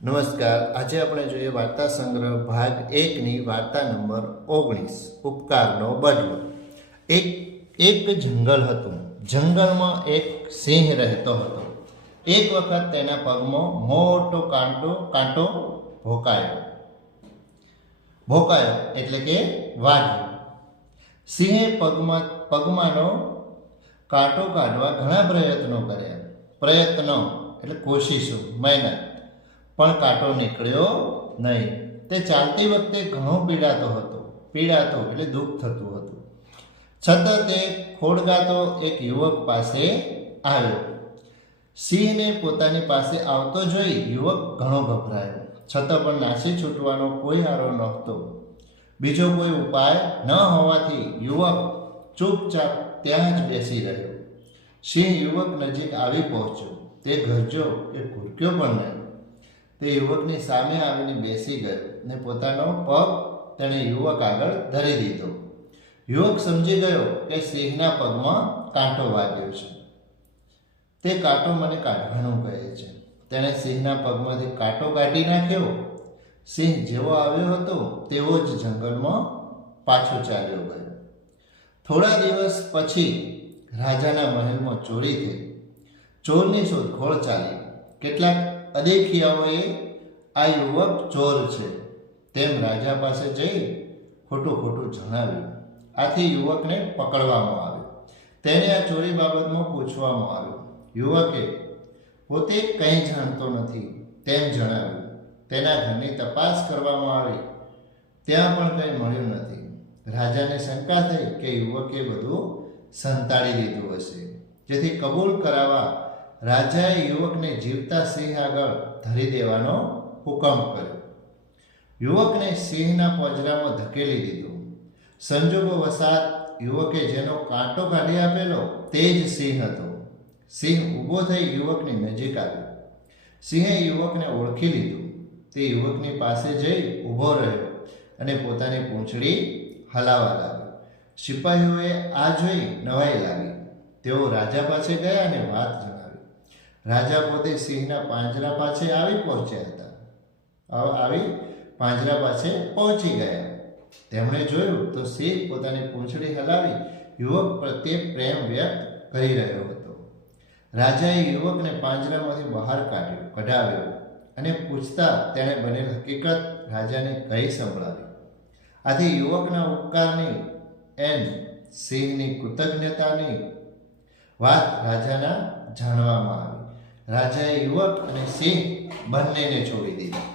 નમસ્કાર. આજે આપણે જોઈએ વાર્તા સંગ્રહ ભાગ 1ની વાર્તા નંબર 19 ઉપકારનો બદલો. એક એક જંગલ હતું. જંગલમાં એક સિંહ રહેતો હતો. એક વખત તેના પગમાં મોટો કાંટો ભોકાયો ભોકાયો એટલે કે વાગ્યો. સિંહે પગમાંનો કાંટો કાઢવા ઘણા પ્રયત્નો કર્યા. પ્રયત્નો એટલે કોશિશો, મહેનત, પણ કાંટો નીકળ્યો નહીં. તે ચાલતી વખતે ઘણો પીડાતો એટલે દુઃખ થતું હતું. છતાં તે ખોડગાતો એક યુવક પાસે આવ્યો. સિંહને પોતાની પાસે આવતો જોઈ યુવક ઘણો ગભરાયો. છતાં પણ નાસી છૂટવાનો કોઈ આરો નહોતો. બીજો કોઈ ઉપાય ન હોવાથી યુવક ચૂપચાપ ત્યાં જ બેસી રહ્યો. સિંહ યુવક નજીક આવી પહોંચ્યો. તે ગરજ્યો કે ભૂક્યો પણ નહીં. તે યુવકની સામે આવીને બેસી ગયો ને પોતાનો પગ તેણે યુવક આગળ ધરી દીધો. યુવક સમજી ગયો કે સિંહના પગમાં કાંટો વાગ્યો છે. તે કાંટો મને કાઢવાનું કહે છે. તેણે સિંહના પગમાંથી કાંટો કાઢી નાખ્યો. સિંહ જેવો આવ્યો હતો તેવો જ જંગલમાં પાછો ચાલ્યો ગયો. થોડા દિવસ પછી રાજાના મહેલમાં ચોરી થઈ. ચોરની શોધખોળ ચાલી. કેટલાક અદેખિયાઓએ આ યુવક ચોર છે તેમ રાજા પાસે જઈ ખોટું જણાવ્યું. આથી યુવકને પકડવામાં આવ્યો. તેને આ ચોરી બાબતમાં પૂછવામાં આવ્યું. યુવકે પોતે કંઈ જાણતો નથી તેમ જણાવ્યું. તેના ઘરની તપાસ કરવામાં આવી. ત્યાં પણ કંઈ મળ્યું નથી. રાજાને શંકા થઈ કે યુવકે બધું સંતાડી લીધું હશે. જેથી કબૂલ કરાવવા રાજાએ યુવકને જીવતા સિંહ આગળ ધરી દેવાનો હુકમ કર્યો. યુવકને સિંહના પંજરામાં ધકેલી દીધો. સંજોગો વસાત યુવકે જેનો કાંટો કાઢી આપેલો તે જ સિંહ હતો. સિંહ ઊભો થઈ યુવકની નજીક આવ્યો. સિંહે યુવકને ઓળખી લીધું. તે યુવકની પાસે જઈ ઊભો રહ્યો અને પોતાની પૂંછડી હલાવવા લાગ્યો. સિપાહીઓએ આ જોઈ નવાઈ લાગી. તેઓ રાજા પાસે ગયા અને વાત જણાવી. રાજા પોતે સિંહના પાંજરા પાસે આવી પાંજરા પાસે પહોંચી ગયા. તેમણે જોયું તો સિંહ પોતાની પૂંછડી હલાવી યુવક પ્રત્યે પ્રેમ વ્યક્ત કરી રહ્યો હતો. રાજાએ યુવકને પાંજરામાંથી બહાર કઢાવ્યો અને પૂછતા તેણે બનેલ હકીકત રાજાને કહી સંભળાવી. આથી યુવકના ઉપકારની સિંહની કૃતજ્ઞતાની વાત રાજાના જાણવામાં આવી. રાજાએ યુવક અને સિંહ બંનેને છોડી દીધા.